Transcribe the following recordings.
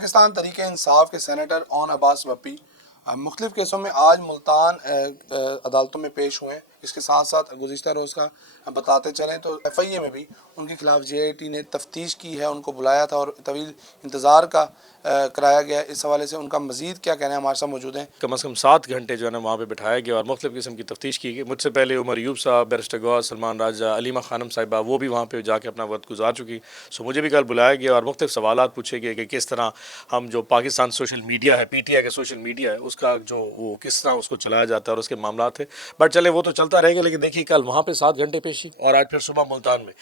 پاکستان تحریک انصاف کے سینیٹر اون عباس وپی مختلف کیسوں میں آج ملتان عدالتوں میں پیش ہوئے ہیں۔ اس کے ساتھ ساتھ گزشتہ روز کا بتاتے چلیں تو ایف آئی اے میں بھی ان کے خلاف جے آئی ٹی نے تفتیش کی ہے، ان کو بلایا تھا اور طویل انتظار کا کرایا گیا۔ اس حوالے سے ان کا مزید کیا کہنا ہے، ہمارے ساتھ موجود ہیں۔ کم از کم 7 گھنٹے جو ہے نا وہاں پہ بٹھایا گیا اور مختلف قسم کی تفتیش کی گئی۔ مجھ سے پہلے عمر ایوب صاحب، بیرسٹر گوہر سلمان راجہ، علیمہ خانم صاحبہ، وہ بھی وہاں پہ جا کے اپنا وقت گزار چکی۔ مجھے بھی کل بلایا گیا اور مختلف سوالات پوچھے گئے کہ کس طرح ہم جو پاکستان سوشل میڈیا ہے، پی ٹی آئی کا سوشل میڈیا ہے، اس کا جو وہ کس طرح اس کو چلایا جاتا ہے اور اس کے معاملات ہیں۔ بٹ چلے وہ تو چلتا رہے گا، لیکن دیکھیے کل وہاں پہ 7 گھنٹے پیشی اور آج پھر صبح ملتان میں۔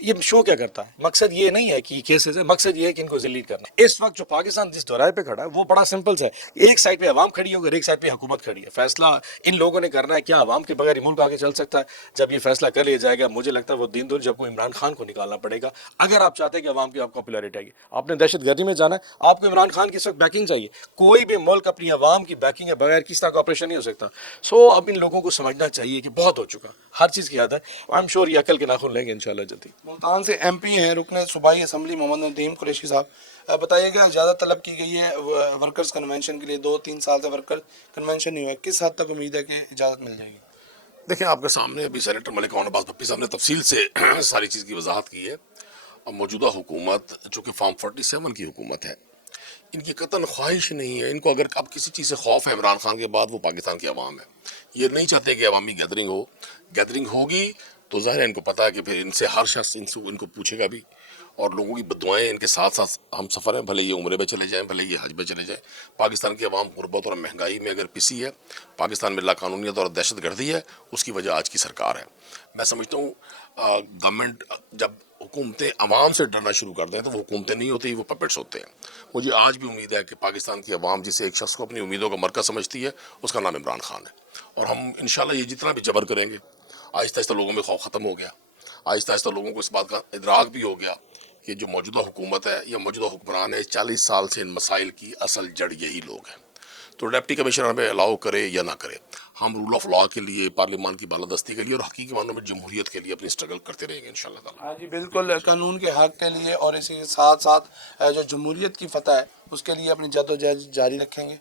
یہ شو کیا کرتا ہے؟ مقصد یہ نہیں ہے کہ یہ کیسز ہے، مقصد یہ ہے کہ ان کو ذلیل کرنا۔ اس وقت جو پاکستان جس دورائے پہ کھڑا ہے وہ بڑا سمپل ہے۔ ایک سائڈ پہ عوام کھڑی ہوگی اور ایک سائڈ پہ حکومت کھڑی ہے۔ فیصلہ ان لوگوں نے کرنا ہے۔ کیا عوام کے بغیر یہ ملک آگے چل سکتا ہے؟ جب یہ فیصلہ کر لیا جائے گا، مجھے لگتا ہے وہ دن جب کو عمران خان کو نکالنا پڑے گا۔ اگر آپ چاہتے ہیں کہ عوام کی آپ پاپولیرٹی آئے گی، آپ نے دہشت گردی میں جانا ہے، آپ کو عمران خان کی اس وقت بیکنگ چاہیے۔ کوئی بھی ملک اپنی عوام کی بیکنگ کے بغیر کس طرح کا آپریشن نہیں ہو سکتا۔ اب ان لوگوں کو سمجھنا چاہیے کہ بہت ہو چکا، ہر چیز کی یاد ہے۔ آئی ایم شیور یہ عقل کے ناخن لیں گے انشاءاللہ جلدی۔ ملتان سے ایم پی ہیں رکن صوبائی اسمبلی محمد ندیم قریشی صاحب، بتائیے گا اجازت طلب کی گئی ہے ورکرز کنونشن کے لیے، 2-3 سال سے ورکر کنونشن نہیں ہوا، کس حد تک امید ہے کہ اجازت مل جائے گی؟ دیکھیں، آپ کے سامنے ابھی سینیٹر ملک اون عباس وپی صاحب نے تفصیل سے ساری چیز کی وضاحت کی ہے۔ اب موجودہ حکومت جو کہ فارم 47 کی حکومت ہے، ان کی قطعاً خواہش نہیں ہے، ان کو اگر اب کسی چیز سے خوف ہے عمران خان کے بعد، وہ پاکستان کی عوام ہے۔ یہ نہیں چاہتے کہ عوامی گیدرنگ ہوگی تو ظاہر ہے ان کو پتا ہے کہ پھر ان سے ہر شخص ان کو پوچھے گا بھی، اور لوگوں کی بددعائیں ان کے ساتھ ساتھ ہم سفر ہیں، بھلے یہ عمرے پہ چلے جائیں، بھلے یہ حج پہ چلے جائیں۔ پاکستان کی عوام غربت اور مہنگائی میں اگر پسی ہے، پاکستان میں لا قانونیت اور دہشت گردی ہے، اس کی وجہ آج کی سرکار ہے۔ میں سمجھتا ہوں گورنمنٹ جب حکومتیں عوام سے ڈرنا شروع کر دیں تو وہ حکومتیں نہیں ہوتی، وہ پپٹس ہوتے ہیں۔ مجھے آج بھی امید ہے کہ پاکستان کی عوام جسے ایک شخص کو اپنی امیدوں کا مرکز سمجھتی ہے، اس کا نام عمران خان ہے، اور ہم انشاءاللہ یہ جتنا بھی جبر کریں گے، آہستہ آہستہ لوگوں میں خوف ختم ہو گیا، آہستہ آہستہ لوگوں کو اس بات کا ادراک بھی ہو گیا کہ جو موجودہ حکومت ہے یا موجودہ حکمران ہے، 40 سال سے ان مسائل کی اصل جڑ یہی لوگ ہیں۔ تو ڈپٹی کمشنر ہمیں الاؤ کرے یا نہ کرے، ہم رول آف لا کے لیے، پارلیمان کی بالادستی کے لیے اور حقیقی معنوں میں جمہوریت کے لیے اپنی اسٹرگل کرتے رہیں گے انشاءاللہ تعالی۔ ہاں جی بالکل، قانون کے حق کے لیے اور اسی کے ساتھ ساتھ جو جمہوریت کی فتح ہے اس کے لیے اپنی جد و جہد جاری رکھیں گے۔